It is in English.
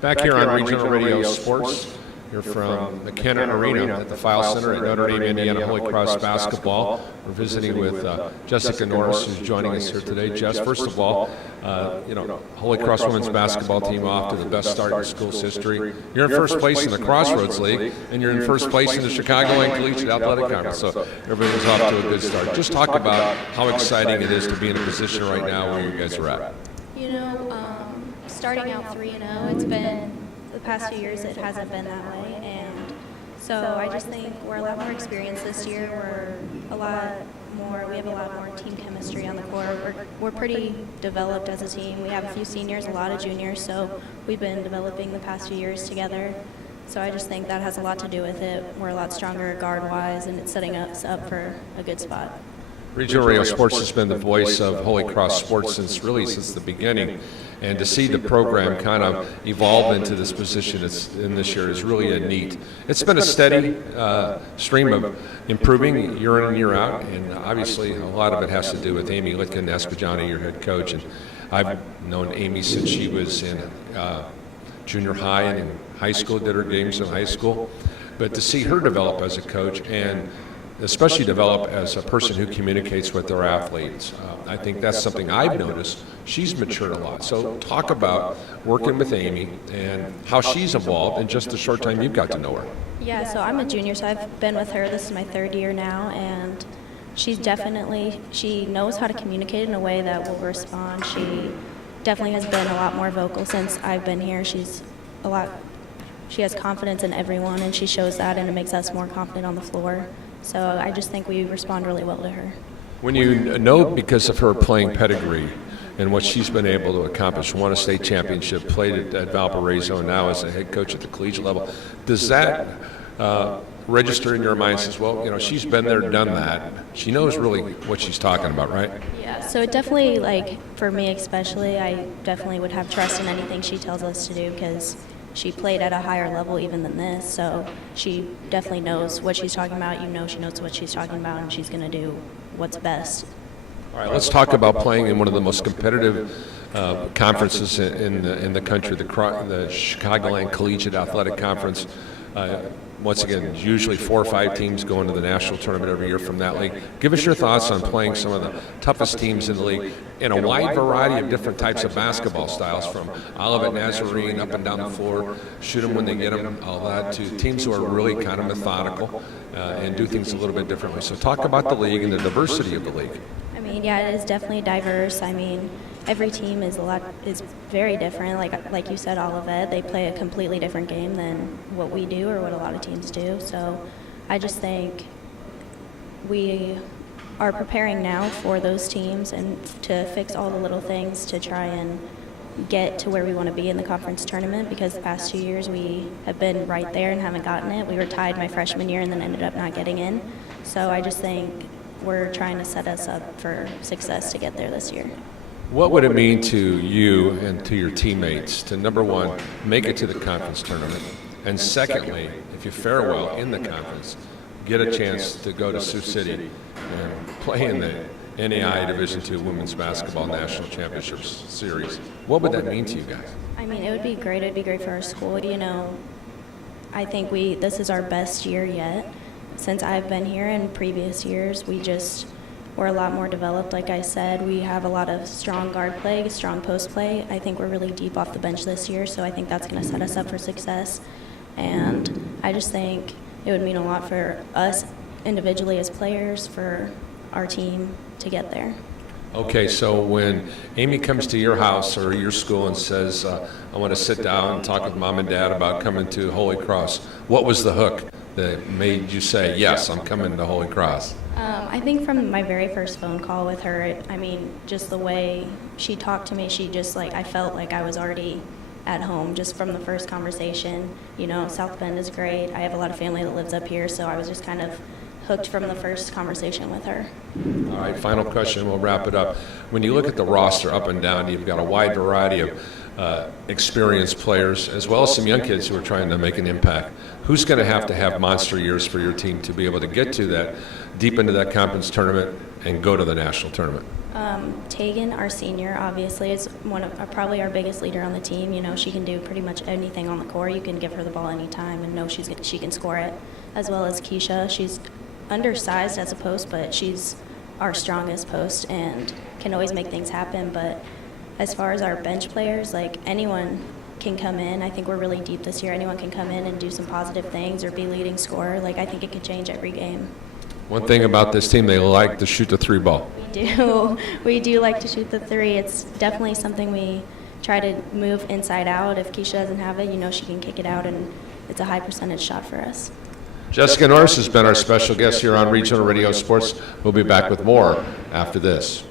Back here on Regional Radio Sports, you're from McKenna Arena at the File Center at Notre Dame, Indiana, Holy Cross basketball. We're visiting with Jessica Norris, who's joining us here today. Jess, first of all, Holy Cross women's basketball team off to the best start in school's history. You're in first place in the Crossroads League, and you're in first place in the Chicagoland Collegiate Athletic Conference, so everything's off to a good start. Just talk about how exciting it is to be in a position right now where you guys are at. Starting out 3-0, it's been, the past few years, it hasn't been that way, and so I just think we're a lot more experienced this year. We have a lot more team chemistry on the court. We're pretty developed as a team. We have a few seniors, a lot of juniors, so we've been developing the past few years together. So I just think that has a lot to do with it. We're a lot stronger guard-wise, and it's setting us up for a good spot. Regional Radio Sports has been the voice of Holy Cross sports since the beginning, and to see the program kind of evolve into this position it's in this year is really neat. It's been a steady stream of improving year in and year out, and obviously a lot of it has to do with Amy Litkin-Espejani, your head coach. And I've known Amy since she was in junior high and in high school, did her games in high school. But to see her develop as a coach and especially develop as a person who communicates with their athletes. I think that's something I've noticed. She's matured a lot. So talk about working with Amy and how she's evolved in just the short time you've got to know her. Yeah, so I'm a junior, so I've been with her. This is my third year now, and she knows how to communicate in a way that will respond. She definitely has been a lot more vocal since I've been here. She has confidence in everyone, and she shows that, and it makes us more confident on the floor. So I just think we respond really well to her. When you know, because of her playing pedigree and what she's been able to accomplish, won a state championship, played at Valparaiso, and now as a head coach at the collegiate level, does that register in your mind? Says, well, she's been there, done that. She knows really what she's talking about, right? Yeah, so it definitely, for me especially, I definitely would have trust in anything she tells us to do because she played at a higher level even than this, so she definitely knows what she's talking about. She knows what she's talking about, and she's going to do what's best. All right, let's talk about playing in one of the most competitive conferences in the country, the Chicagoland Collegiate Athletic Conference. Once again, usually 4 or 5 teams go into the national tournament every year from that league. Give us your thoughts on playing some of the toughest teams in the league in a wide variety of different types of basketball styles, from Olivet Nazarene up and down the floor, shoot them when they get them, all that, to teams who are really kind of methodical and do things a little bit differently. So talk about the league and the diversity of the league. It is definitely diverse. Every team is very different. Like you said, Olivet, they play a completely different game than what we do or what a lot of teams do. So I just think we are preparing now for those teams and to fix all the little things to try and get to where we want to be in the conference tournament, because the past 2 years we have been right there and haven't gotten it. We were tied my freshman year and then ended up not getting in. So I just think we're trying to set us up for success to get there this year. What would it mean to you and to your teammates to, number one, make it to the conference tournament, and secondly, if you fare well in the conference, get a chance to go to Sioux City and play in the NAIA Division II Women's Basketball National Championship Series? What would that mean to you guys? It would be great. It would be great for our school. I think this is our best year yet. Since I've been here, in previous years, we're a lot more developed. Like I said, we have a lot of strong guard play, strong post play. I think we're really deep off the bench this year, so I think that's going to set us up for success. And I just think it would mean a lot for us individually as players, for our team to get there. Okay, so when Amy comes to your house or your school and says, I want to sit down and talk with Mom and Dad about coming to Holy Cross, what was the hook that made you say, yes, I'm coming to Holy Cross? I think from my very first phone call with her, just the way she talked to me, I felt like I was already at home just from the first conversation. South Bend is great. I have a lot of family that lives up here, so I was just kind of hooked from the first conversation with her. All right, final question, we'll wrap it up. When you look at the roster up and down, you've got a wide variety of experienced players, as well as some young kids who are trying to make an impact. Who's going to have monster years for your team to be able to get to that, deep into that conference tournament and go to the national tournament? Tegan, our senior, obviously is probably our biggest leader on the team. You know, she can do pretty much anything on the court. You can give her the ball anytime and know she can score it. As well as Keisha, she's undersized as a post, but she's our strongest post and can always make things happen. But as far as our bench players, like anyone can come in. I think we're really deep this year. Anyone can come in and do some positive things or be leading scorer. Like I think it could change every game. One thing about this team, they like to shoot the three ball. We do like to shoot the three. It's definitely something we try to move inside out. If Keisha doesn't have it, you know she can kick it out, and it's a high percentage shot for us. Jessica Norris has been our special guest here on Regional Radio Sports. We'll be back with more after this.